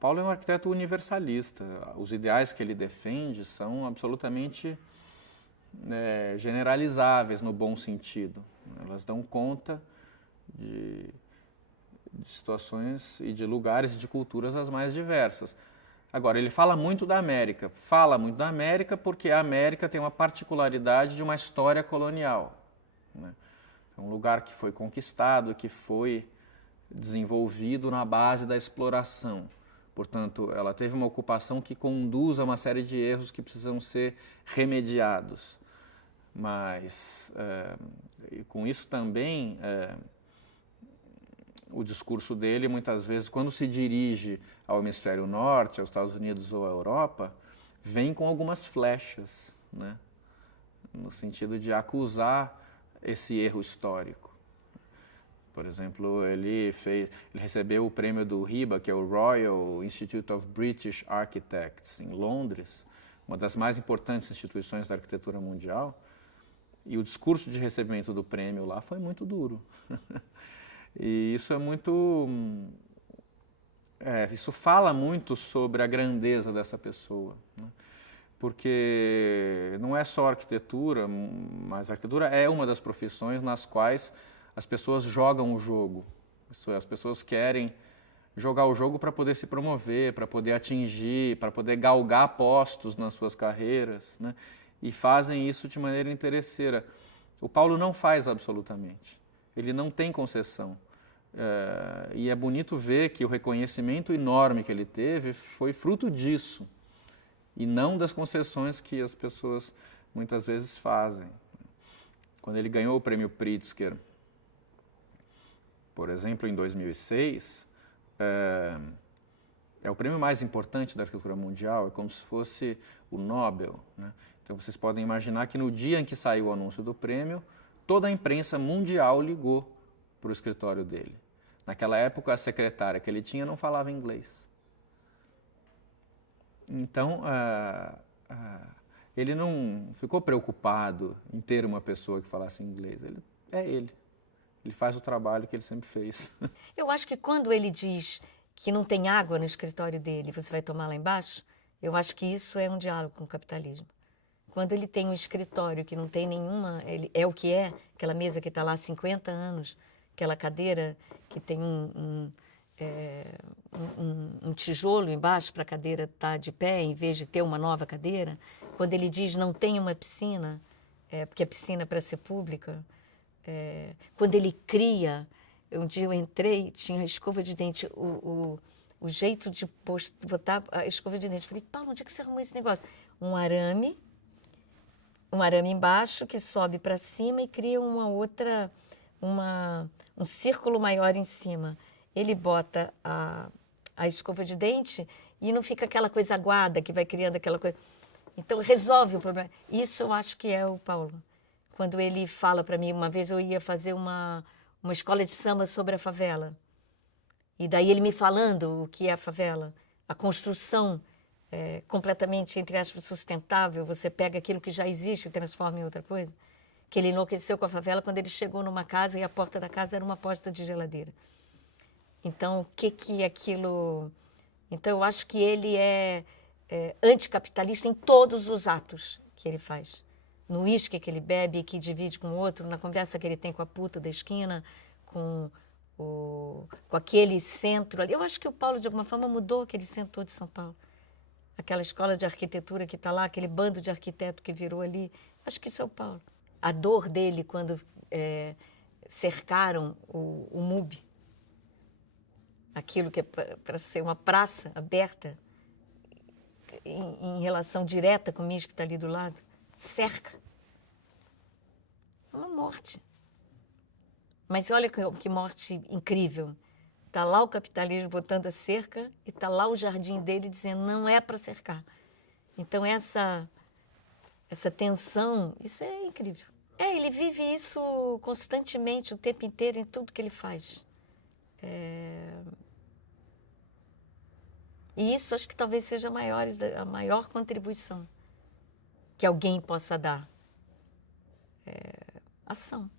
Paulo é um arquiteto universalista. Os ideais que ele defende são absolutamente generalizáveis no bom sentido. Elas dão conta de situações e de lugares e de culturas as mais diversas. Agora, ele fala muito da América. Fala muito da América porque a América tem uma particularidade de uma história colonial, né? É um lugar que foi conquistado, que foi desenvolvido na base da exploração. Portanto, ela teve uma ocupação que conduz a uma série de erros que precisam ser remediados. Mas, com isso também, o discurso dele, muitas vezes, quando se dirige ao hemisfério norte, aos Estados Unidos ou à Europa, vem com algumas flechas, né? No sentido de acusar esse erro histórico. Por exemplo, ele recebeu o prêmio do RIBA, que é o Royal Institute of British Architects, em Londres, uma das mais importantes instituições da arquitetura mundial, e o discurso de recebimento do prêmio lá foi muito duro. E isso é muito... isso fala muito sobre a grandeza dessa pessoa, né? Porque não é só arquitetura, mas a arquitetura é uma das profissões nas quais as pessoas jogam o jogo. Isso é, as pessoas querem jogar o jogo para poder se promover, para poder atingir, para poder galgar postos nas suas carreiras, né? E fazem isso de maneira interesseira. O Paulo não faz absolutamente. Ele não tem concessão. E é bonito ver que o reconhecimento enorme que ele teve foi fruto disso, e não das concessões que as pessoas muitas vezes fazem. Quando ele ganhou o prêmio Pritzker, por exemplo, em 2006, é o prêmio mais importante da arquitetura mundial, é como se fosse o Nobel, né? Então vocês podem imaginar que no dia em que saiu o anúncio do prêmio, toda a imprensa mundial ligou para o escritório dele. Naquela época, a secretária que ele tinha não falava inglês. Então, ele não ficou preocupado em ter uma pessoa que falasse inglês. Ele faz o trabalho que ele sempre fez. Eu acho que quando ele diz que não tem água no escritório dele, você vai tomar lá embaixo, eu acho que isso é um diálogo com o capitalismo. Quando ele tem um escritório que não tem nenhuma... é o que é, aquela mesa que está lá há 50 anos, aquela cadeira que tem um tijolo embaixo para a cadeira estar de pé, em vez de ter uma nova cadeira. Quando ele diz não tem uma piscina, porque a piscina é para ser pública. Quando ele cria, um dia eu entrei, tinha a escova de dente, o jeito de botar a escova de dente. Eu falei, Paulo, onde é que você arrumou esse negócio? Um arame embaixo que sobe para cima e cria um círculo maior em cima. Ele bota a escova de dente e não fica aquela coisa aguada que vai criando aquela coisa. Então, resolve o problema. Isso eu acho que é o Paulo. Quando ele fala para mim, uma vez eu ia fazer uma escola de samba sobre a favela. E daí ele me falando o que é a favela, a construção completamente, entre aspas, sustentável. Você pega aquilo que já existe e transforma em outra coisa. Que ele enlouqueceu com a favela quando ele chegou numa casa e a porta da casa era uma porta de geladeira. Então, o que aquilo... Então, eu acho que ele é anticapitalista em todos os atos que ele faz. No uísque que ele bebe e que divide com o outro, na conversa que ele tem com a puta da esquina, com aquele centro ali. Eu acho que o Paulo, de alguma forma, mudou aquele centro todo de São Paulo. Aquela escola de arquitetura que está lá, aquele bando de arquiteto que virou ali. Acho que isso é o Paulo. A dor dele quando cercaram o MUB, aquilo que é para ser uma praça aberta, em relação direta com o MIS que está ali do lado, cerca. É uma morte. Mas olha que morte incrível. Está lá o capitalismo botando a cerca e está lá o jardim dele dizendo não é para cercar. Então essa tensão, isso é incrível. Ele vive isso constantemente, o tempo inteiro, em tudo que ele faz. E isso acho que talvez seja a maior contribuição que alguém possa dar. Ação.